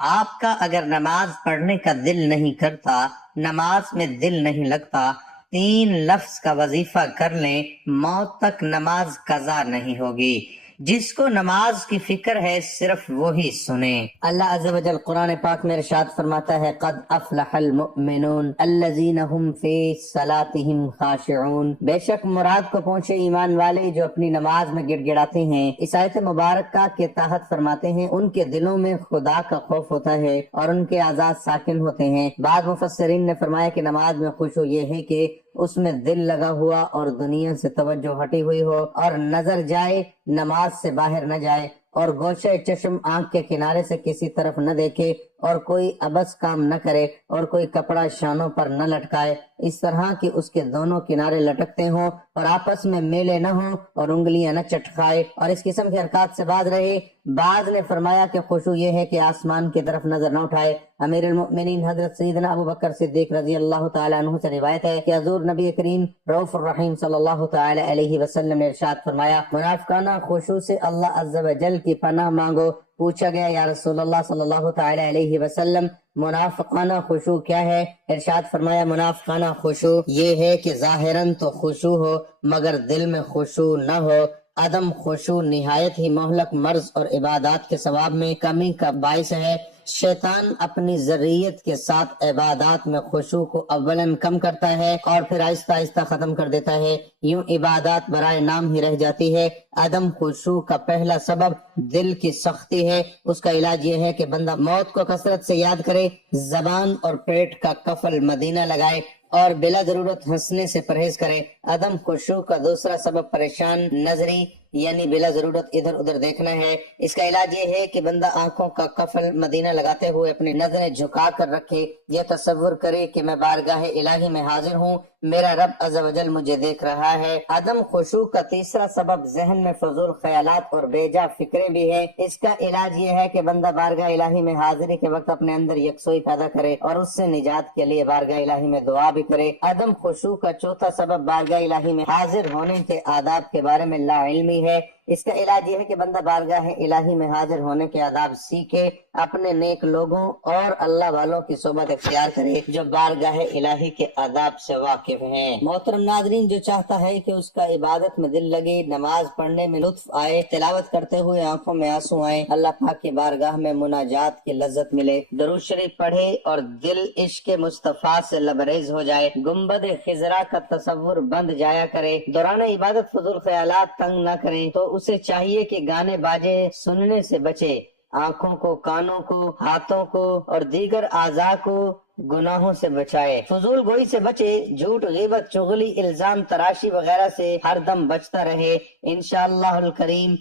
آپ کا اگر نماز پڑھنے کا دل نہیں کرتا، نماز میں دل نہیں لگتا، 3 لفظ کا وظیفہ کر لیں، موت تک نماز قضا نہیں ہوگی۔ جس کو نماز کی فکر ہے صرف وہی سنیں۔ اللہ عز و جل قرآن پاک میں ارشاد فرماتا ہے قد افلح المؤمنون الذین هم فی صلاتهم خاشعون، بے شک مراد کو پہنچے ایمان والے جو اپنی نماز میں گڑ گڑاتے ہیں۔ اس آیت مبارکہ کے تحت فرماتے ہیں ان کے دلوں میں خدا کا خوف ہوتا ہے اور ان کے اعضاء ساکن ہوتے ہیں۔ بعض مفسرین نے فرمایا کہ نماز میں خشوع یہ ہے کہ اس میں دل لگا ہوا اور دنیا سے توجہ ہٹی ہوئی ہو، اور نظر جائے نماز سے باہر نہ جائے، اور گوشہ چشم آنکھ کے کنارے سے کسی طرف نہ دیکھے، اور کوئی عبث کام نہ کرے، اور کوئی کپڑا شانوں پر نہ لٹکائے، اس طرح کہ اس کے دونوں کنارے لٹکتے ہوں اور آپس میں میلے نہ ہوں اور انگلیاں نہ چٹکائے، اور اس قسم کے حرکات سے باز رہے۔ بعض نے فرمایا کہ خشوع یہ ہے کہ آسمان کی طرف نظر نہ اٹھائے۔ امیر المؤمنین حضرت سیدنا ابو بکر صدیق رضی اللہ تعالیٰ عنہ سے روایت ہے کہ حضور نبی کریم رؤوف الرحیم صلی اللہ تعالی علیہ وسلم نے ارشاد فرمایا منافقانہ خشوع سے اللہ عز و جل کی پناہ مانگو۔ پوچھا گیا یا رسول اللہ صلی اللہ تعالی علیہ وسلم منافقانہ خشوع کیا ہے؟ ارشاد فرمایا منافقانہ خشوع یہ ہے کہ ظاہراً تو خشوع ہو مگر دل میں خشوع نہ ہو۔ عدم خشوع نہایت ہی مہلک مرض اور عبادات کے ثواب میں کمی کا باعث ہے۔ شیطان اپنی ذریت کے ساتھ عبادات میں خشوع کو اولاً کم کرتا ہے اور پھر آہستہ آہستہ ختم کر دیتا ہے، یوں عبادات برائے نام ہی رہ جاتی ہے۔ عدم خشوع کا پہلا سبب دل کی سختی ہے۔ اس کا علاج یہ ہے کہ بندہ موت کو کثرت سے یاد کرے، زبان اور پیٹ کا قفل مدینہ لگائے اور بلا ضرورت ہنسنے سے پرہیز کرے۔ عدم خشوع کا دوسرا سبب پریشان نظری یعنی بلا ضرورت ادھر ادھر دیکھنا ہے۔ اس کا علاج یہ ہے کہ بندہ آنکھوں کا قفل مدینہ لگاتے ہوئے اپنی نظریں جھکا کر رکھے، یہ تصور کرے کہ میں بارگاہ الہی میں حاضر ہوں، میرا رب عز و جل مجھے دیکھ رہا ہے۔ عدم خشوع کا تیسرا سبب ذہن میں فضول خیالات اور بے جا فکریں بھی ہیں۔ اس کا علاج یہ ہے کہ بندہ بارگاہ الہی میں حاضری کے وقت اپنے اندر یکسوئی پیدا کرے اور اس سے نجات کے لیے بارگاہ الہی میں دعا بھی کرے۔ عدم خشوع کا چوتھا سبب بارگاہ الہی میں حاضر ہونے کے آداب کے بارے میں لا علمی ہے۔ اس کا علاج یہ ہے کہ بندہ بارگاہ الہی میں حاضر ہونے کے آداب سیکھے، اپنے نیک لوگوں اور اللہ والوں کی صحبت اختیار کرے جو بارگاہ الہی کے آداب سے واقف ہیں۔ محترم ناظرین، جو چاہتا ہے کہ اس کا عبادت میں دل لگے، نماز پڑھنے میں لطف آئے، تلاوت کرتے ہوئے آنکھوں میں آنسو آئے، اللہ پاک کی بارگاہ میں مناجات کی لذت ملے، درود شریف پڑھے اور دل عشق مصطفیٰ سے لبریز ہو جائے، گنبد خضرا کا تصور بند جایا کرے، دوران عبادت فضول خیالات تنگ نہ کریں، تو اسے چاہیے کہ گانے باجے سننے سے بچے، آنکھوں کو، کانوں کو، ہاتھوں کو اور دیگر اعضاء کو گناہوں سے بچائے، فضول گوئی سے بچے، جھوٹ، غیبت، چغلی، الزام تراشی وغیرہ سے ہر دم بچتا رہے۔ انشاءاللہ الکریم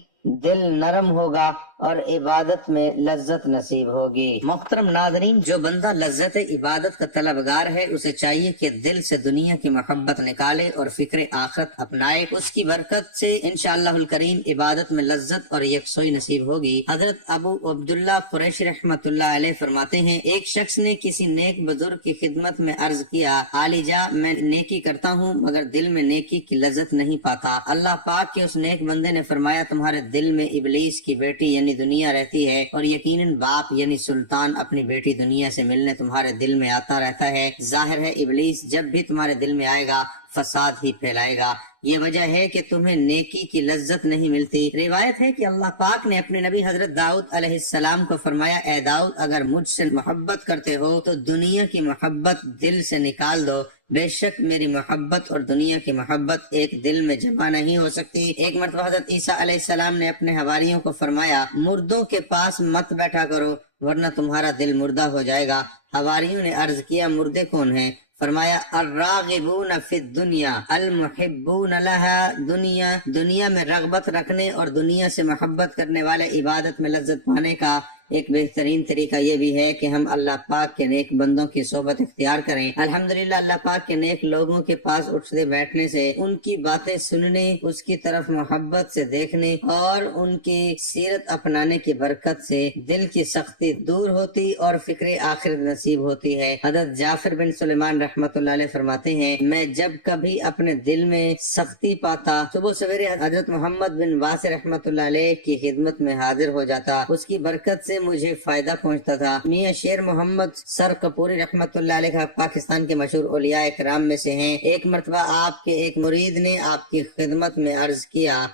دل نرم ہوگا اور عبادت میں لذت نصیب ہوگی۔ محترم ناظرین، جو بندہ لذت عبادت کا طلبگار ہے اسے چاہیے کہ دل سے دنیا کی محبت نکالے اور فکر آخرت اپنائے، اس کی برکت سے انشاءاللہ الکریم عبادت میں لذت اور یکسوئی نصیب ہوگی۔ حضرت ابو عبداللہ قریشی رحمۃ اللہ علیہ فرماتے ہیں ایک شخص نے کسی نیک بزرگ کی خدمت میں عرض کیا عالی جا میں نیکی کرتا ہوں مگر دل میں نیکی کی لذت نہیں پاتا۔ اللہ پاک کے اس نیک بندے نے فرمایا تمہارے دل میں ابلیس کی بیٹی یعنی دنیا رہتی ہے اور یقیناً باپ یعنی سلطان اپنی بیٹی دنیا سے ملنے تمہارے دل میں آتا رہتا ہے۔ ظاہر ہے ابلیس جب بھی تمہارے دل میں آئے گا فساد ہی پھیلائے گا، یہ وجہ ہے کہ تمہیں نیکی کی لذت نہیں ملتی۔ روایت ہے کہ اللہ پاک نے اپنے نبی حضرت داؤد علیہ السلام کو فرمایا اے داؤد اگر مجھ سے محبت کرتے ہو تو دنیا کی محبت دل سے نکال دو، بے شک میری محبت اور دنیا کی محبت ایک دل میں جمع نہیں ہو سکتی۔ ایک مرتبہ حضرت عیسیٰ علیہ السلام نے اپنے حواریوں کو فرمایا مردوں کے پاس مت بیٹھا کرو ورنہ تمہارا دل مردہ ہو جائے گا۔ حواریوں نے عرض کیا مردے کون ہیں؟ فرمایا الراغبون فی الدنیا المحبون لها، دنیا میں رغبت رکھنے اور دنیا سے محبت کرنے والے عبادت میں لذت پانے کا ایک بہترین طریقہ یہ بھی ہے کہ ہم اللہ پاک کے نیک بندوں کی صحبت اختیار کریں۔ الحمدللہ اللہ پاک کے نیک لوگوں کے پاس اٹھتے بیٹھنے سے، ان کی باتیں سننے، اس کی طرف محبت سے دیکھنے اور ان کی سیرت اپنانے کی برکت سے دل کی سختی دور ہوتی اور فکر آخرت نصیب ہوتی ہے۔ حضرت جعفر بن سلیمان رحمۃ اللہ علیہ فرماتے ہیں میں جب کبھی اپنے دل میں سختی پاتا صبح سویرے حضرت محمد بن واسع رحمۃ اللہ علیہ کی خدمت میں حاضر ہو جاتا، اس کی برکت سے سے مجھے فائدہ پہنچتا تھا۔ میاں شیر محمد سر کپوری رحمۃ اللہ علیہ پاکستان کے مشہور اولیاء کرام میں سے ہیں۔ ایک مرتبہ آپ کے ایک مرید نے آپ کی خدمت میں عرض کیا،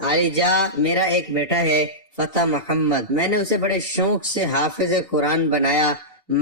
علی جا، میرا ایک بیٹا ہے فتح محمد، میں نے اسے بڑے شوق سے حافظ قرآن بنایا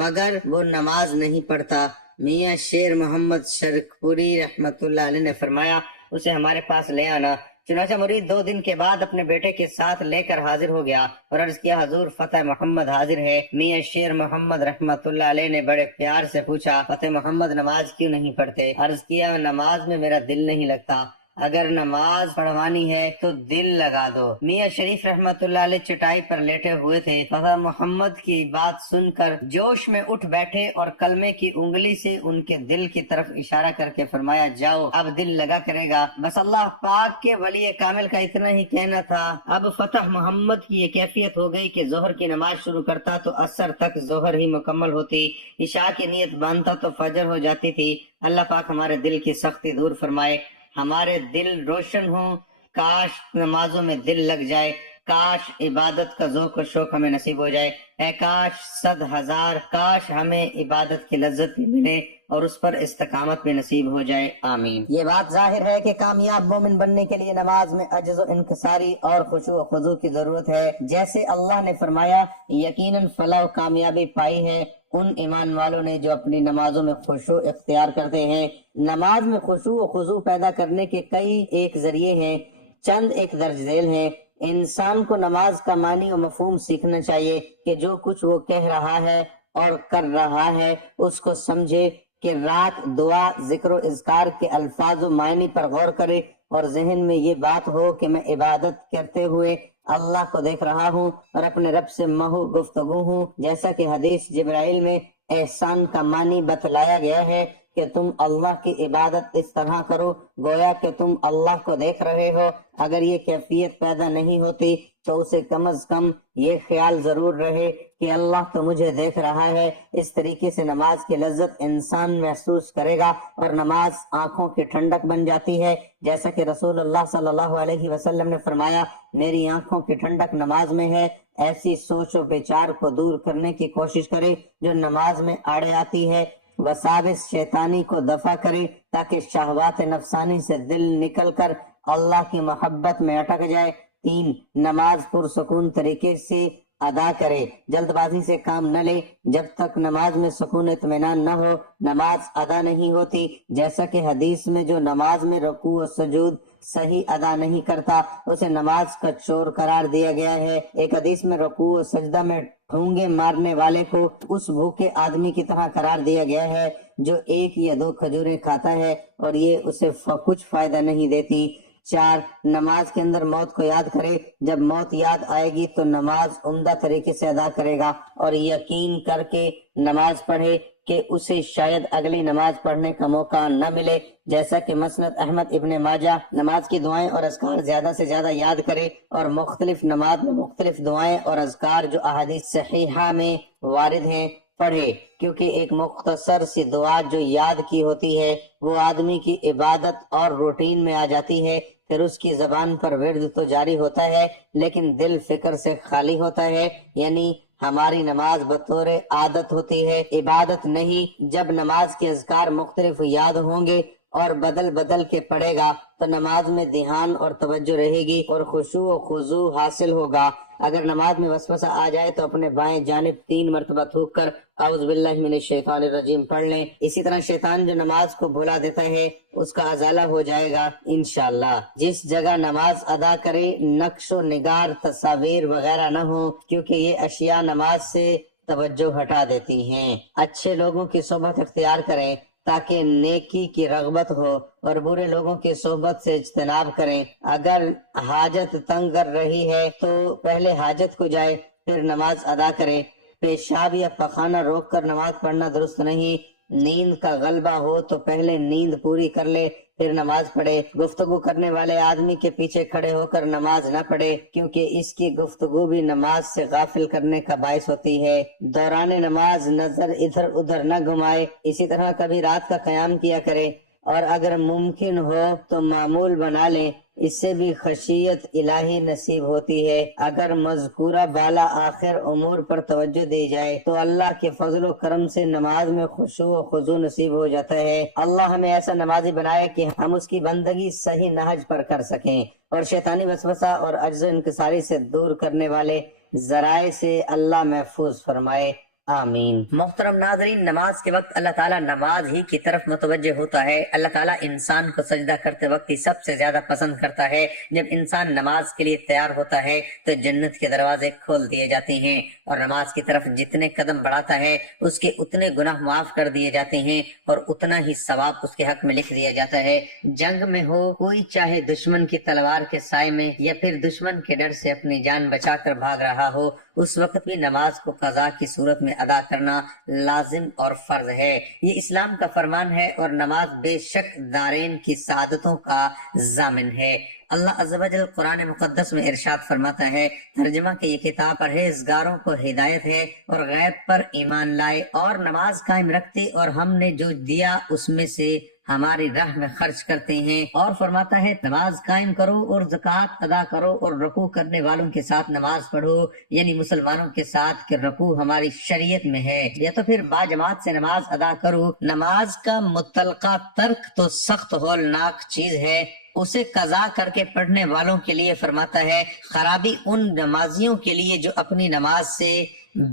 مگر وہ نماز نہیں پڑھتا۔ میاں شیر محمد شرکپوری رحمۃ اللہ علیہ نے فرمایا، اسے ہمارے پاس لے آنا۔ چنانچہ مرید 2 دن کے بعد اپنے بیٹے کے ساتھ لے کر حاضر ہو گیا اور عرض کیا، حضور فتح محمد حاضر ہے۔ میاں شیر محمد رحمۃ اللہ علیہ نے بڑے پیار سے پوچھا، فتح محمد نماز کیوں نہیں پڑھتے؟ عرض کیا، نماز میں میرا دل نہیں لگتا، اگر نماز پڑھوانی ہے تو دل لگا دو۔ میاں شریف رحمت اللہ علیہ چٹائی پر لیٹے ہوئے تھے۔ فتح محمد کی بات سن کر جوش میں اٹھ بیٹھے اور کلمے کی انگلی سے ان کے دل کی طرف اشارہ کر کے فرمایا، جاؤ اب دل لگا کرے گا۔ بس اللہ پاک کے ولی کامل کا اتنا ہی کہنا تھا۔ اب فتح محمد کی یہ کیفیت ہو گئی کہ ظہر کی نماز شروع کرتا تو عصر تک ظہر ہی مکمل ہوتی، عشاء کی نیت باندھتا تو فجر ہو جاتی تھی۔ اللہ پاک ہمارے دل کی سختی دور فرمائے، ہمارے دل روشن ہوں، کاش نمازوں میں دل لگ جائے، کاش عبادت کا ذوق و شوق ہمیں نصیب ہو جائے، اے کاش 100,000 کاش ہمیں عبادت کی لذت بھی ملے اور اس پر استقامت بھی نصیب ہو جائے، آمین۔ یہ بات ظاہر ہے کہ کامیاب مومن بننے کے لیے نماز میں عجز و انکساری اور خشوع و خضوع کی ضرورت ہے۔ جیسے اللہ نے فرمایا، یقیناً فلاح و کامیابی پائی ہے ان ایمان والوں نے جو اپنی نمازوں میں خشوع اختیار کرتے ہیں۔ نماز میں خشوع و خضوع پیدا کرنے کے کئی ایک ذریعے ہیں، چند ایک درج ذیل ہیں۔ انسان کو نماز کا معنی و مفہوم سیکھنا چاہیے کہ جو کچھ وہ کہہ رہا ہے اور کر رہا ہے اس کو سمجھے، کہ رات دعا ذکر و اذکار کے الفاظ و معنی پر غور کرے اور ذہن میں یہ بات ہو کہ میں عبادت کرتے ہوئے اللہ کو دیکھ رہا ہوں اور اپنے رب سے محو گفتگو ہوں، جیسا کہ حدیث جبرائیل میں احسان کا معنی بتلایا گیا ہے کہ تم اللہ کی عبادت اس طرح کرو گویا کہ تم اللہ کو دیکھ رہے ہو۔ اگر یہ کیفیت پیدا نہیں ہوتی تو اسے کم از کم یہ خیال ضرور رہے کہ اللہ تو مجھے دیکھ رہا ہے۔ اس طریقے سے نماز کی لذت انسان محسوس کرے گا اور نماز آنکھوں کی ٹھنڈک بن جاتی ہے، جیسا کہ رسول اللہ صلی اللہ علیہ وسلم نے فرمایا، میری آنکھوں کی ٹھنڈک نماز میں ہے۔ ایسی سوچ و بچار کو دور کرنے کی کوشش کرے جو نماز میں آڑے آتی ہے، وساوس شیطانی کو دفع کرے تاکہ شہوات نفسانی سے دل نکل کر اللہ کی محبت میں اٹک جائے۔ 3، نماز پرسکون طریقے سے ادا کرے، جلد بازی سے کام نہ لے۔ جب تک نماز میں سکون اطمینان نہ ہو نماز ادا نہیں ہوتی، جیسا کہ حدیث میں جو نماز میں رکوع و سجود صحیح ادا نہیں کرتا اسے نماز کا چور قرار دیا گیا ہے۔ ایک حدیث میں رکوع و سجدہ میں ٹھونگے مارنے والے کو اس بھوکے آدمی کی طرح قرار دیا گیا ہے جو 1 یا 2 کھجوریں کھاتا ہے اور یہ اسے کچھ فائدہ نہیں دیتی۔ 4، نماز کے اندر موت کو یاد کرے، جب موت یاد آئے گی تو نماز عمدہ طریقے سے ادا کرے گا اور یقین کر کے نماز پڑھے کہ اسے شاید اگلی نماز پڑھنے کا موقع نہ ملے، جیسا کہ مسند احمد ابن ماجہ۔ نماز کی دعائیں اور اذکار زیادہ سے زیادہ یاد کرے اور مختلف نماز میں مختلف دعائیں اور اذکار جو احادیث صحیحہ میں وارد ہیں پڑھے، کیونکہ ایک مختصر سی دعا جو یاد کی ہوتی ہے وہ آدمی کی عبادت اور روٹین میں آ جاتی ہے، پھر اس کی زبان پر ورد تو جاری ہوتا ہے لیکن دل فکر سے خالی ہوتا ہے، یعنی ہماری نماز بطور عادت ہوتی ہے، عبادت نہیں۔ جب نماز کے اذکار مختلف یاد ہوں گے اور بدل بدل کے پڑھے گا تو نماز میں دھیان اور توجہ رہے گی اور خشوع و خضوع حاصل ہوگا۔ اگر نماز میں وسوسہ آ جائے تو اپنے بائیں جانب 3 مرتبہ تھوک کر اعوذ باللہ من الشیطان الرجیم پڑھ لیں۔ اسی طرح شیطان جو نماز کو بھلا دیتا ہے اس کا ازالہ ہو جائے گا انشاءاللہ۔ جس جگہ نماز ادا کرے نقش و نگار تصاویر وغیرہ نہ ہو، کیونکہ یہ اشیاء نماز سے توجہ ہٹا دیتی ہیں۔ اچھے لوگوں کی صحبت اختیار کریں تاکہ نیکی کی رغبت ہو اور برے لوگوں کی صحبت سے اجتناب کریں۔ اگر حاجت تنگ کر رہی ہے تو پہلے حاجت کو جائے پھر نماز ادا کرے۔ پیشاب یا پخانہ روک کر نماز پڑھنا درست نہیں۔ نیند کا غلبہ ہو تو پہلے نیند پوری کر لے پھر نماز پڑھے۔ گفتگو کرنے والے آدمی کے پیچھے کھڑے ہو کر نماز نہ پڑھے، کیونکہ اس کی گفتگو بھی نماز سے غافل کرنے کا باعث ہوتی ہے۔ دوران نماز نظر ادھر ادھر نہ گھمائے۔ اسی طرح کبھی رات کا قیام کیا کرے اور اگر ممکن ہو تو معمول بنا لیں، اس سے بھی خشیت الہی نصیب ہوتی ہے۔ اگر مذکورہ بالا آخر امور پر توجہ دی جائے تو اللہ کے فضل و کرم سے نماز میں خشوع و خضوع نصیب ہو جاتا ہے۔ اللہ ہمیں ایسا نمازی بنائے کہ ہم اس کی بندگی صحیح نہج پر کر سکیں، اور شیطانی وسوسہ اور عجز و انکساری سے دور کرنے والے ذرائع سے اللہ محفوظ فرمائے، آمین۔ محترم ناظرین، نماز کے وقت اللہ تعالیٰ نماز ہی کی طرف متوجہ ہوتا ہے۔ اللہ تعالیٰ انسان کو سجدہ کرتے وقت ہی سب سے زیادہ پسند کرتا ہے۔ جب انسان نماز کے لیے تیار ہوتا ہے تو جنت کے دروازے کھول دیے جاتے ہیں، اور نماز کی طرف جتنے قدم بڑھاتا ہے اس کے اتنے گناہ معاف کر دیے جاتے ہیں، اور اتنا ہی ثواب اس کے حق میں لکھ دیا جاتا ہے۔ جنگ میں ہو کوئی، چاہے دشمن کی تلوار کے سائے میں یا پھر دشمن کے ڈر سے اپنی جان بچا کر بھاگ رہا ہو، اس وقت بھی نماز کو قضا کی صورت میں ادا کرنا لازم اور فرض ہے۔ یہ اسلام کا فرمان ہے، اور نماز بے شک دارین کی سعادتوں کا ضامن ہے۔ اللہ عز و جل قرآن مقدس میں ارشاد فرماتا ہے، ترجمہ کہ یہ کتاب پرہیزگاروں کو ہدایت ہے اور غیب پر ایمان لائے اور نماز قائم رکھتے اور ہم نے جو دیا اس میں سے ہماری راہ میں خرچ کرتے ہیں، اور فرماتا ہے نماز قائم کرو اور زکوٰۃ ادا کرو اور رکوع کرنے والوں کے ساتھ نماز پڑھو، یعنی مسلمانوں کے ساتھ، کہ رکوع ہماری شریعت میں ہے، یا تو پھر باجماعت سے نماز ادا کرو۔ نماز کا متعلقہ ترک تو سخت ہولناک چیز ہے، اسے قضا کر کے پڑھنے والوں کے لیے فرماتا ہے خرابی ان نمازیوں کے لیے جو اپنی نماز سے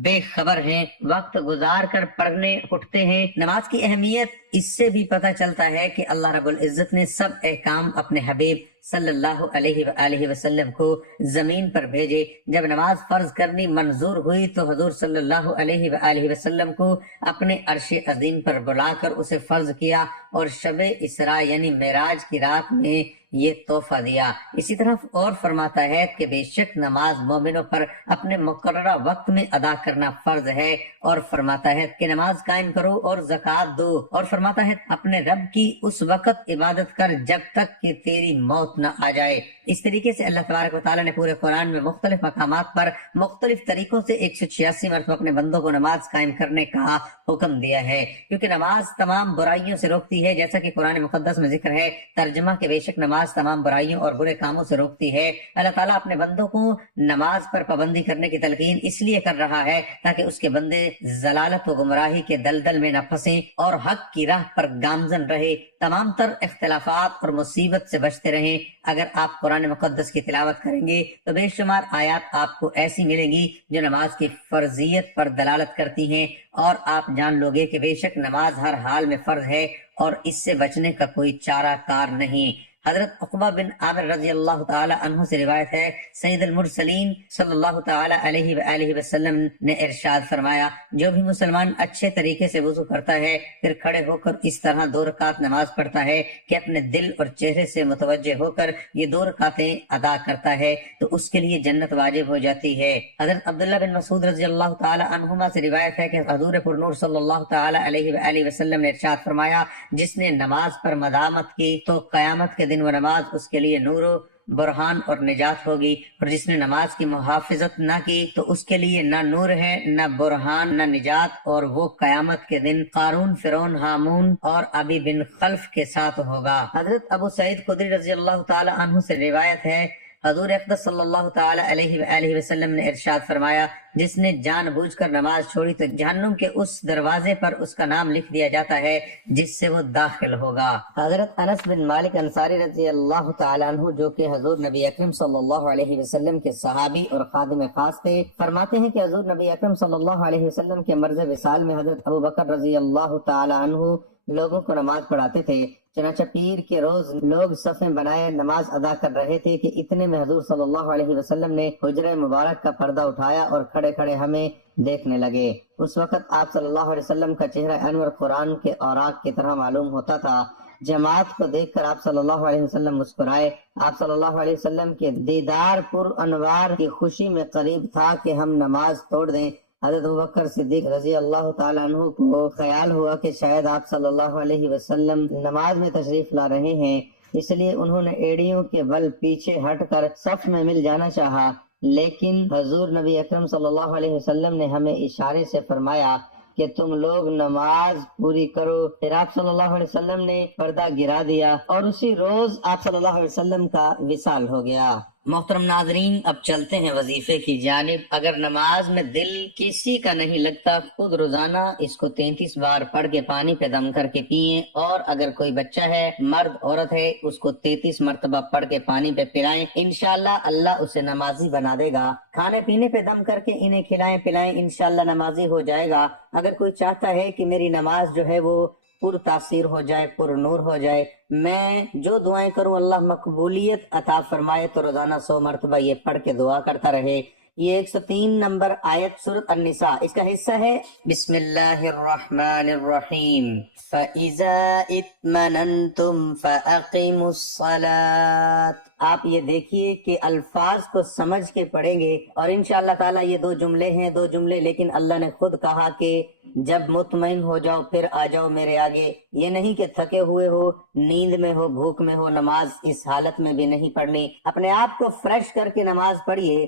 بے خبر ہیں، وقت گزار کر پڑھنے اٹھتے ہیں۔ نماز کی اہمیت اس سے بھی پتہ چلتا ہے کہ اللہ رب العزت نے سب احکام اپنے حبیب صلی اللہ علیہ وآلہ وسلم کو زمین پر بھیجے۔ جب نماز فرض کرنی منظور ہوئی تو حضور صلی اللہ علیہ وآلہ وسلم کو اپنے عرش عظیم پر بلا کر اسے فرض کیا، اور شب اسراء یعنی معراج کی رات میں یہ تحفہ دیا۔ اسی طرح اور فرماتا ہے کہ بے شک نماز مومنوں پر اپنے مقررہ وقت میں ادا کرنا فرض ہے، اور فرماتا ہے کہ نماز قائم کرو اور زکوٰۃ دو، اور فرماتا ہے اپنے رب کی اس وقت عبادت کر جب تک کہ تیری موت نہ آ جائے۔ اس طریقے سے اللہ تبارک و تعالیٰ نے پورے قرآن میں مختلف مقامات پر مختلف طریقوں سے 186 مرتبہ اپنے بندوں کو نماز قائم کرنے کا حکم دیا ہے، کیونکہ نماز تمام برائیوں سے روکتی ہے، جیسا کہ قرآن مقدس میں ذکر ہے، ترجمہ کہ بے شک نماز تمام برائیوں اور برے کاموں سے روکتی ہے۔ اللہ تعالیٰ اپنے بندوں کو نماز پر پابندی کرنے کی تلقین اس لیے کر رہا ہے تاکہ اس کے بندے ضلالت و گمراہی کے دلدل میں نہ پھنسیں اور حق کی راہ پر گامزن رہے، تمام تر اختلافات اور مصیبت سے بچتے رہیں۔ اگر آپ قرآن مقدس کی تلاوت کریں گے تو بے شمار آیات آپ کو ایسی ملیں گی جو نماز کی فرضیت پر دلالت کرتی ہیں، اور آپ جان لو گے کہ بے شک نماز ہر حال میں فرض ہے اور اس سے بچنے کا کوئی چارہ کار نہیں۔ حضرت عقبہ بن عامر رضی اللہ تعالی عنہ سے روایت ہے، سید المرسلین صلی اللہ تعالی علیہ وآلہ وسلم نے ارشاد فرمایا، جو بھی مسلمان اچھے طریقے سے وضو کرتا ہے پھر کھڑے ہو کر اس طرح 2 رکعت نماز پڑھتا ہے کہ اپنے دل اور چہرے سے متوجہ ہو کر یہ 2 رکعتیں ادا کرتا ہے تو اس کے لیے جنت واجب ہو جاتی ہے۔ حضرت عبداللہ بن مسعود رضی اللہ تعالی عنہما سے روایت ہے کہ حضور پر نور صلی اللہ تعالی علیہ وآلہ وسلم نے ارشاد فرمایا، جس نے نماز پر مدامت کی تو قیامت کے دن وہ نماز اس کے لیے نور و برہان اور نجات ہوگی، اور جس نے نماز کی محافظت نہ کی تو اس کے لیے نہ نور ہے، نہ برہان، نہ نجات، اور وہ قیامت کے دن قارون، فرعون، ہامون اور ابی بن خلف کے ساتھ ہوگا۔ حضرت ابو سعید خدری رضی اللہ تعالی عنہ سے روایت ہے، حضور اقدس صلی اللہ تعالی علیہ وآلہ وسلم نے ارشاد فرمایا، جس نے جان بوجھ کر نماز چھوڑی تو جہنم کے اس دروازے پر اس کا نام لکھ دیا جاتا ہے جس سے وہ داخل ہوگا۔ حضرت انس بن مالک انصاری رضی اللہ تعالی عنہ، جو کہ حضور نبی اکرم صلی اللہ علیہ وسلم کے صحابی اور خادم خاص تھے، فرماتے ہیں کہ حضور نبی اکرم صلی اللہ علیہ وسلم کے مرض وصال میں حضرت ابو بکر رضی اللہ تعالی عنہ لوگوں کو نماز پڑھاتے تھے، چنانچہ پیر کے روز لوگ صفیں بنائے نماز ادا کر رہے تھے کہ اتنے میں حضور صلی اللہ علیہ وسلم نے حجرہ مبارک کا پردہ اٹھایا اور کھڑے کھڑے ہمیں دیکھنے لگے۔ اس وقت آپ صلی اللہ علیہ وسلم کا چہرہ انور قرآن کے اوراق کی طرح معلوم ہوتا تھا۔ جماعت کو دیکھ کر آپ صلی اللہ علیہ وسلم مسکرائے۔ آپ صلی اللہ علیہ وسلم کے دیدار پر انوار کی خوشی میں قریب تھا کہ ہم نماز توڑ دیں۔ حضرت ابوبکر صدیق رضی اللہ تعالیٰ عنہ کو خیال ہوا کہ شاید آپ صلی اللہ علیہ وسلم نماز میں تشریف لا رہے ہیں، اس لیے انہوں نے ایڑیوں کے بل پیچھے ہٹ کر صف میں مل جانا چاہا، لیکن حضور نبی اکرم صلی اللہ علیہ وسلم نے ہمیں اشارے سے فرمایا کہ تم لوگ نماز پوری کرو۔ پھر آپ صلی اللہ علیہ وسلم نے پردہ گرا دیا اور اسی روز آپ صلی اللہ علیہ وسلم کا وصال ہو گیا۔ محترم ناظرین، اب چلتے ہیں وظیفے کی جانب۔ اگر نماز میں دل کسی کا نہیں لگتا، خود روزانہ اس کو 33 بار پڑھ کے پانی پہ دم کر کے پئیں، اور اگر کوئی بچہ ہے، مرد عورت ہے، اس کو 33 مرتبہ پڑھ کے پانی پہ پلائیں، انشاءاللہ اللہ اسے نمازی بنا دے گا۔ کھانے پینے پہ دم کر کے انہیں کھلائیں پلائیں، انشاءاللہ نمازی ہو جائے گا۔ اگر کوئی چاہتا ہے کہ میری نماز جو ہے وہ پر تاثیر ہو جائے، پر نور ہو جائے، میں جو دعائیں کروں اللہ مقبولیت عطا فرمائے، تو روزانہ 100 مرتبہ یہ پڑھ کے دعا کرتا رہے۔ یہ 103 نمبر آیت سورۃ النساء، اس کا حصہ ہے بسم اللہ الرحمن الرحیم فَإِذَا اطْمَنَنْتُمْ فَأَقِيمُوا الصَّلَاةَ۔ آپ یہ دیکھیے کہ الفاظ کو سمجھ کے پڑھیں گے، اور انشاءاللہ تعالیٰ یہ 2 جملے ہیں، 2 جملے، لیکن اللہ نے خود کہا کہ جب مطمئن ہو جاؤ پھر آ جاؤ میرے آگے۔ یہ نہیں کہ تھکے ہوئے ہو، نیند میں ہو، بھوک میں ہو، نماز اس حالت میں بھی نہیں پڑھنی۔ اپنے آپ کو فریش کر کے نماز پڑھیے،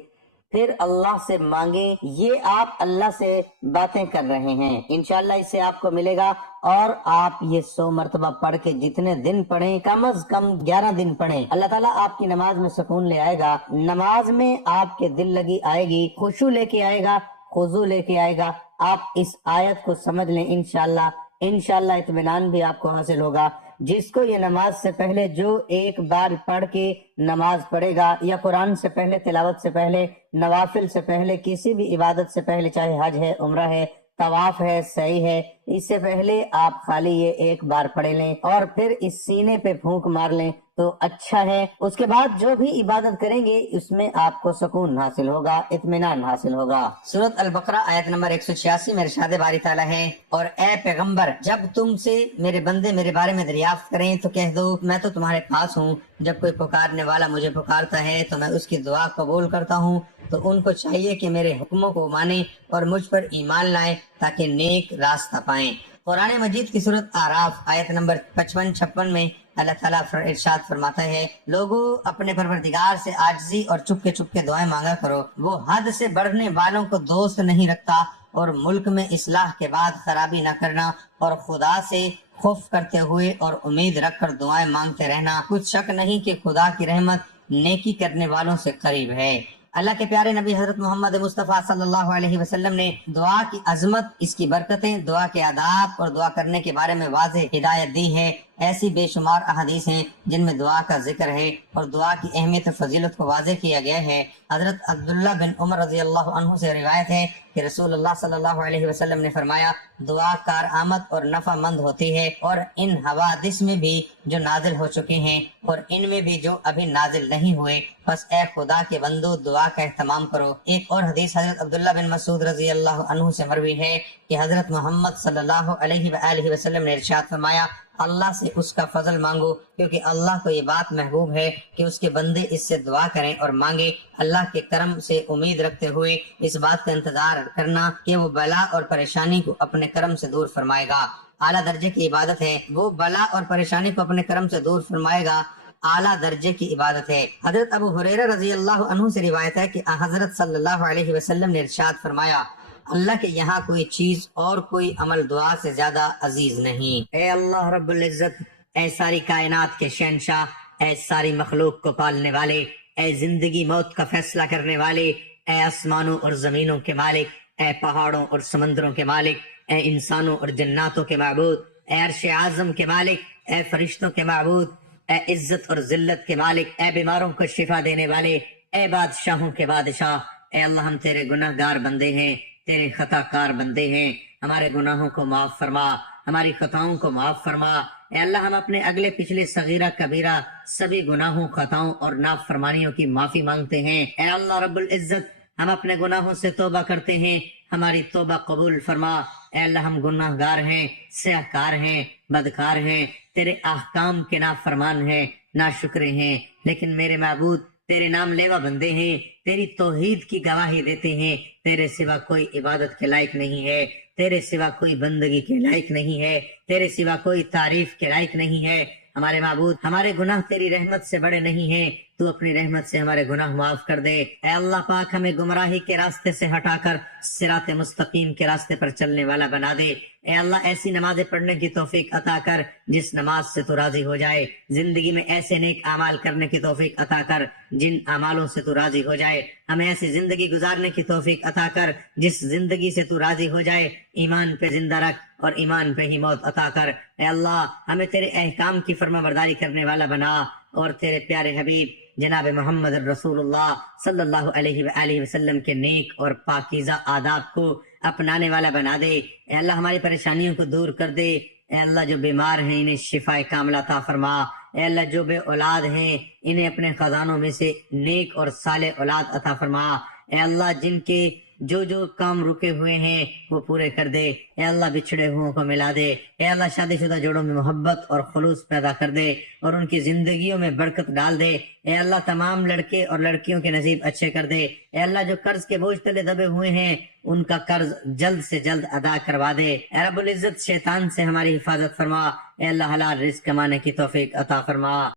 پھر اللہ سے مانگیں۔ یہ آپ اللہ سے باتیں کر رہے ہیں، انشاءاللہ اس سے آپ کو ملے گا۔ اور آپ یہ 100 مرتبہ پڑھ کے جتنے دن پڑھیں، کم از کم 11 دن پڑھیں، اللہ تعالیٰ آپ کی نماز میں سکون لے آئے گا۔ نماز میں آپ کے دل لگی آئے گی، خشوع لے کے آئے گا، خضوع لے کے آئے گا۔ آپ اس آیت کو سمجھ لیں، انشاءاللہ اطمینان بھی آپ کو حاصل ہوگا۔ جس کو یہ نماز سے پہلے جو ایک بار پڑھ کے نماز پڑھے گا، یا قرآن سے پہلے، تلاوت سے پہلے، نوافل سے پہلے، کسی بھی عبادت سے پہلے، چاہے حج ہے، عمرہ ہے، طواف ہے، سعی ہے، اس سے پہلے آپ خالی یہ ایک بار پڑھ لیں اور پھر اس سینے پہ پھونک مار لیں تو اچھا ہے۔ اس کے بعد جو بھی عبادت کریں گے اس میں آپ کو سکون حاصل ہوگا، اطمینان حاصل ہوگا۔ سورۃ البقرہ آیت نمبر 186 میں ارشاد باری تعالیٰ ہے، اور اے پیغمبر، جب تم سے میرے بندے میرے بارے میں دریافت کریں تو کہہ دو میں تو تمہارے پاس ہوں۔ جب کوئی پکارنے والا مجھے پکارتا ہے تو میں اس کی دعا قبول کرتا ہوں۔ تو ان کو چاہیے کہ میرے حکموں کو مانیں اور مجھ پر ایمان لائیں تاکہ نیک راستہ پائیں۔ قرآن مجید کی سورۃ اعراف آیت نمبر 55-56 میں اللہ تعالیٰ ارشاد فرماتا ہے، لوگوں اپنے پروردگار سے عاجزی اور چپ کے دعائیں مانگا کرو، وہ حد سے بڑھنے والوں کو دوست نہیں رکھتا، اور ملک میں اصلاح کے بعد خرابی نہ کرنا، اور خدا سے خوف کرتے ہوئے اور امید رکھ کر دعائیں مانگتے رہنا۔ کچھ شک نہیں کہ خدا کی رحمت نیکی کرنے والوں سے قریب ہے۔ اللہ کے پیارے نبی حضرت محمد مصطفیٰ صلی اللہ علیہ وسلم نے دعا کی عظمت، اس کی برکتیں، دعا کے آداب اور دعا کرنے کے بارے میں واضح ہدایت دی ہے۔ ایسی بے شمار احادیث ہیں جن میں دعا کا ذکر ہے اور دعا کی اہمیت و فضیلت کو واضح کیا گیا ہے۔ حضرت عبداللہ بن عمر رضی اللہ عنہ سے روایت ہے کہ رسول اللہ صلی اللہ علیہ وسلم نے فرمایا، دعا کارآمد اور نفع مند ہوتی ہے، اور ان حوادث میں بھی جو نازل ہو چکے ہیں اور ان میں بھی جو ابھی نازل نہیں ہوئے، بس اے خدا کے بندو دعا کا اہتمام کرو۔ ایک اور حدیث حضرت عبداللہ بن مسعود رضی اللہ عنہ سے مروی ہے کہ حضرت محمد صلی اللہ علیہ وآلہ وسلم نے ارشاد فرمایا، اللہ سے اس کا فضل مانگو، کیونکہ اللہ کو یہ بات محبوب ہے کہ اس کے بندے اس سے دعا کریں اور مانگے۔ اللہ کے کرم سے امید رکھتے ہوئے اس بات کا انتظار کرنا کہ وہ بلا اور پریشانی کو اپنے کرم سے دور فرمائے گا، اعلیٰ درجے کی عبادت ہے۔ وہ بلا اور پریشانی کو اپنے کرم سے دور فرمائے گا، اعلیٰ درجے کی عبادت ہے۔ حضرت ابو ہریرہ رضی اللہ عنہ سے روایت ہے کہ حضرت صلی اللہ علیہ وسلم نے ارشاد فرمایا، اللہ کے یہاں کوئی چیز اور کوئی عمل دعا سے زیادہ عزیز نہیں۔ اے اللہ رب العزت، اے ساری کائنات کے شہنشاہ، اے ساری مخلوق کو پالنے والے، اے زندگی موت کا فیصلہ کرنے والے، اے آسمانوں اور زمینوں کے مالک، اے پہاڑوں اور سمندروں کے مالک، اے انسانوں اور جناتوں کے معبود، اے عرش اعظم کے مالک، اے فرشتوں کے معبود، اے عزت اور ذلت کے مالک، اے بیماروں کو شفا دینے والے، اے بادشاہوں کے بادشاہ، اے اللہ ہم تیرے گناہ گار بندے ہیں، تیرے خطا کار بندے ہیں، ہمارے گناہوں کو معاف فرما، ہماری خطاؤں کو معاف فرما۔ اے اللہ ہم اپنے اگلے پچھلے صغیرہ کبیرہ سبھی گناہوں، خطاؤں اور نافرمانیوں کی معافی مانگتے ہیں۔ اے اللہ رب العزت، ہم اپنے گناہوں سے توبہ کرتے ہیں، ہماری توبہ قبول فرما۔ اے اللہ ہم گناہ گار ہیں، سیاہ کار ہیں، بدکار ہیں، تیرے احکام کے نافرمان ہیں، ناشکرے ہیں، لیکن میرے معبود تیرے نام لیوا بندے ہیں، تیری توحید کی گواہی دیتے ہیں۔ تیرے سوا کوئی عبادت کے لائق نہیں ہے، تیرے سوا کوئی بندگی کے لائق نہیں ہے، تیرے سوا کوئی تعریف کے لائق نہیں ہے۔ ہمارے معبود، ہمارے گناہ تیری رحمت سے بڑے نہیں ہیں، تو اپنی رحمت سے ہمارے گناہ معاف کر دے۔ اے اللہ پاک ہمیں گمراہی کے راستے سے ہٹا کر صراط مستقیم کے راستے پر چلنے والا بنا دے۔ اے اللہ ایسی نمازیں پڑھنے کی توفیق عطا کر جس نماز سے تو راضی ہو جائے۔ زندگی میں ایسے نیک اعمال کرنے کی توفیق عطا کر جن اعمالوں سے تو راضی ہو جائے۔ ہمیں ایسی زندگی گزارنے کی توفیق عطا کر جس زندگی سے تو راضی ہو جائے۔ ایمان پہ زندہ رکھ اور ایمان پہ ہی موت عطا کر۔ اے اللہ ہمیں تیرے احکام کی فرما برداری کرنے والا بنا اور تیرے پیارے حبیب جناب محمد رسول اللہ صلی اللہ علیہ وآلہ وسلم کے نیک اور پاکیزہ آداب کو اپنانے والا بنا دے۔ اے اللہ ہماری پریشانیوں کو دور کر دے۔ اے اللہ جو بیمار ہیں انہیں شفا کاملہ عطا فرما۔ اے اللہ جو بے اولاد ہیں انہیں اپنے خزانوں میں سے نیک اور صالح اولاد عطا فرما۔ اے اللہ جن کے جو کام رکے ہوئے ہیں وہ پورے کر دے۔ اے اللہ بچھڑے ہوئوں کو ملا دے۔ اے اللہ شادی شدہ جوڑوں میں محبت اور خلوص پیدا کر دے اور ان کی زندگیوں میں برکت ڈال دے۔ اے اللہ تمام لڑکے اور لڑکیوں کے نصیب اچھے کر دے۔ اے اللہ جو قرض کے بوجھ تلے دبے ہوئے ہیں ان کا قرض جلد سے جلد ادا کروا دے۔ اے رب العزت شیطان سے ہماری حفاظت فرما۔ اے اللہ حلال رزق کمانے کی توفیق عطا فرما۔